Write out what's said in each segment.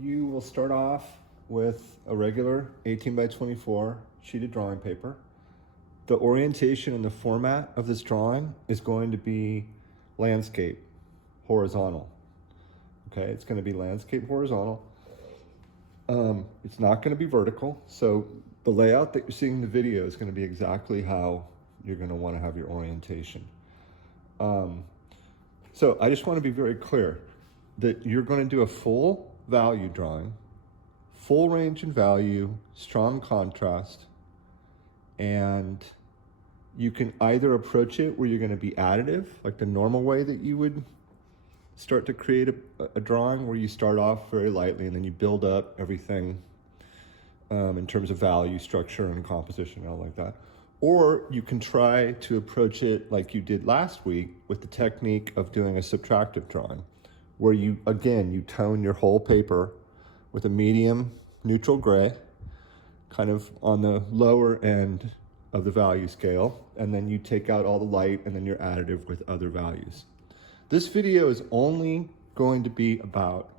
you will start off with a regular 18 by 24 sheet of drawing paper. The orientation and the format of this drawing is going to be landscape, horizontal. Okay, it's going to be landscape horizontal. It's not going to be vertical, so the layout that you're seeing in the video is going to be exactly how you're going to want to have your orientation. So I just want to be very clear that you're going to do a full value drawing, full range in value, strong contrast, and you can either approach it where you're going to be additive, like the normal way that you would start to create a drawing, where you start off very lightly and then you build up everything in terms of value, structure, and composition and all like that. Or you can try to approach it like you did last week with the technique of doing a subtractive drawing, where you tone your whole paper with a medium neutral gray, kind of on the lower end of the value scale, and then you take out all the light and then you're additive with other values. This video is only going to be about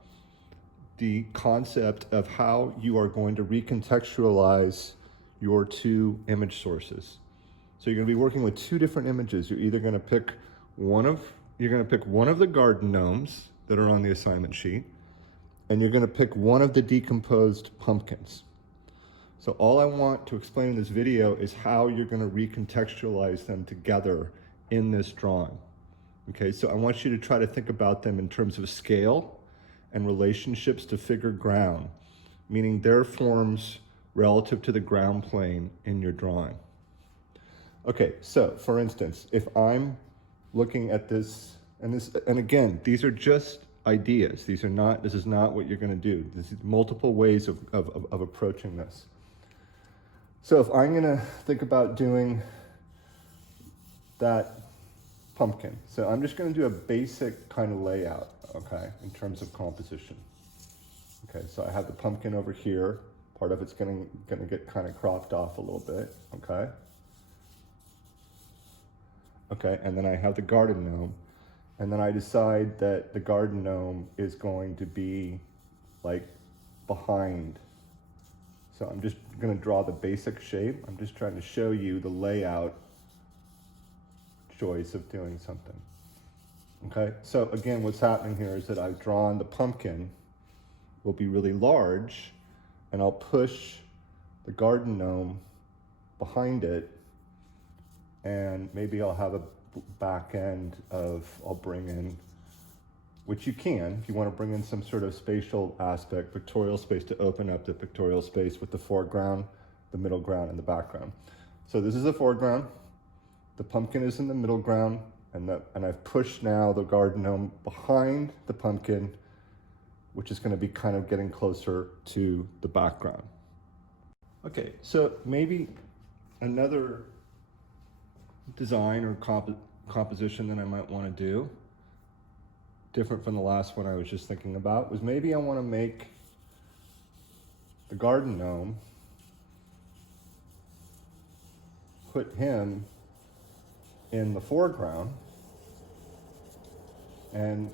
the concept of how you are going to recontextualize your two image sources. So you're going to be working with two different images. You're either going to pick one of the garden gnomes that are on the assignment sheet, and you're going to pick one of the decomposed pumpkins. So all I want to explain in this video is how you're going to recontextualize them together in this drawing. Okay, so I want you to try to think about them in terms of scale and relationships to figure ground, meaning their forms relative to the ground plane in your drawing. Okay, so for instance, if I'm looking at this, and again, these are just ideas. This is not what you're going to do. There's multiple ways of approaching this. So if I'm going to think about doing that pumpkin, so I'm just going to do a basic kind of layout, okay, in terms of composition. Okay, so I have the pumpkin over here. Part of it's going to get kind of cropped off a little bit, okay? Okay, and then I have the garden gnome, and then I decide that the garden gnome is going to be like behind. So I'm just going to draw the basic shape. I'm just trying to show you the layout choice of doing something. Okay, so again, what's happening here is that I've drawn the pumpkin will be really large, and I'll push the garden gnome behind it, and maybe I'll have a back end I'll bring in, which you can, if you want to bring in some sort of spatial aspect, pictorial space, to open up the pictorial space with the foreground, the middle ground, and the background. So this is the foreground, the pumpkin is in the middle ground, and I've pushed now the garden gnome behind the pumpkin, which is going to be kind of getting closer to the background. Okay, so maybe another design or composition that I might want to do, different from the last one I was just thinking about, was maybe I want to make the garden gnome, put him in the foreground, and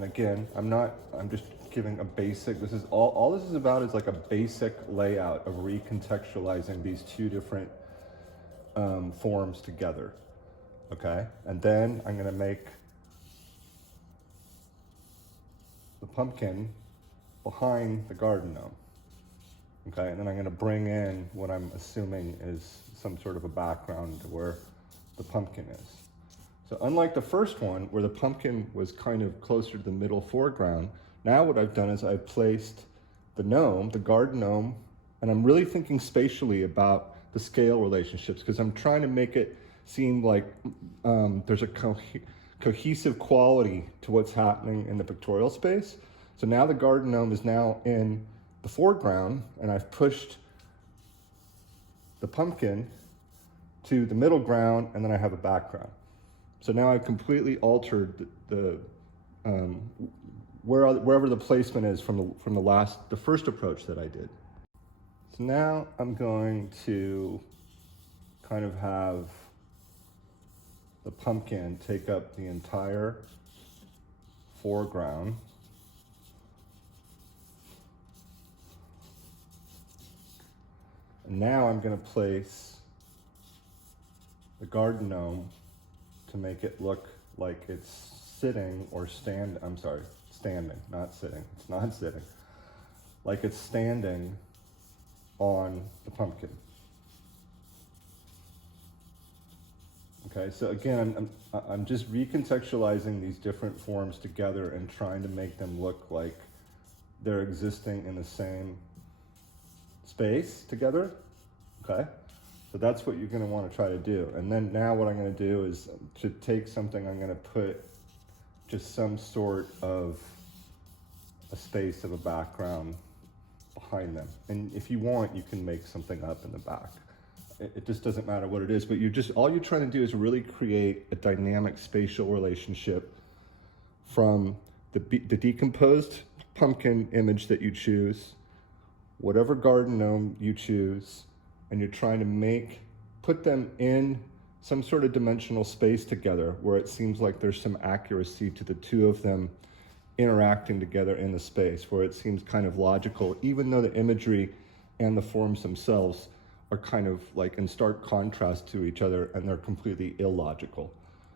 again, I'm just giving a basic, this is all this is about, is like a basic layout of recontextualizing these two different forms together, okay? And then I'm going to make the pumpkin behind the garden gnome, okay? And then I'm going to bring in what I'm assuming is some sort of a background to where the pumpkin is. So unlike the first one, where the pumpkin was kind of closer to the middle foreground, now what I've done is I've placed the gnome, the garden gnome, and I'm really thinking spatially about the scale relationships, because I'm trying to make it seem like there's a cohesive quality to what's happening in the pictorial space. So now the garden gnome is now in the foreground, and I've pushed the pumpkin to the middle ground, and then I have a background. So now I've completely altered wherever the placement is from the first approach that I did. So now I'm going to kind of have the pumpkin take up the entire foreground. now I'm going to place the garden gnome to make it look like it's sitting or standing, not sitting. It's not sitting. Like it's standing on the pumpkin. Okay, so again, I'm just recontextualizing these different forms together and trying to make them look like they're existing in the same space together. Okay, so that's what you're going to want to try to do. And then now what I'm going to do is to take something, I'm going to put just some sort of a space of a background behind them. And if you want, you can make something up in the back. It just doesn't matter what it is, but all you're trying to do is really create a dynamic spatial relationship from the decomposed pumpkin image that you choose, whatever garden gnome you choose, and you're trying to put them in some sort of dimensional space together where it seems like there's some accuracy to the two of them interacting together in the space, where it seems kind of logical, even though the imagery and the forms themselves are kind of like in stark contrast to each other and they're completely illogical.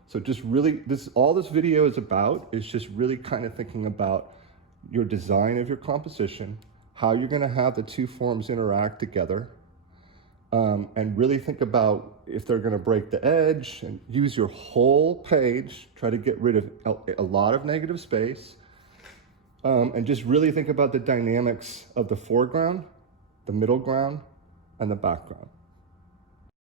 So just really, all this video is about is just really kind of thinking about your design of your composition, how you're going to have the two forms interact together, and really think about if they're going to break the edge, and use your whole page, try to get rid of a lot of negative space, and just really think about the dynamics of the foreground, the middle ground, and the background.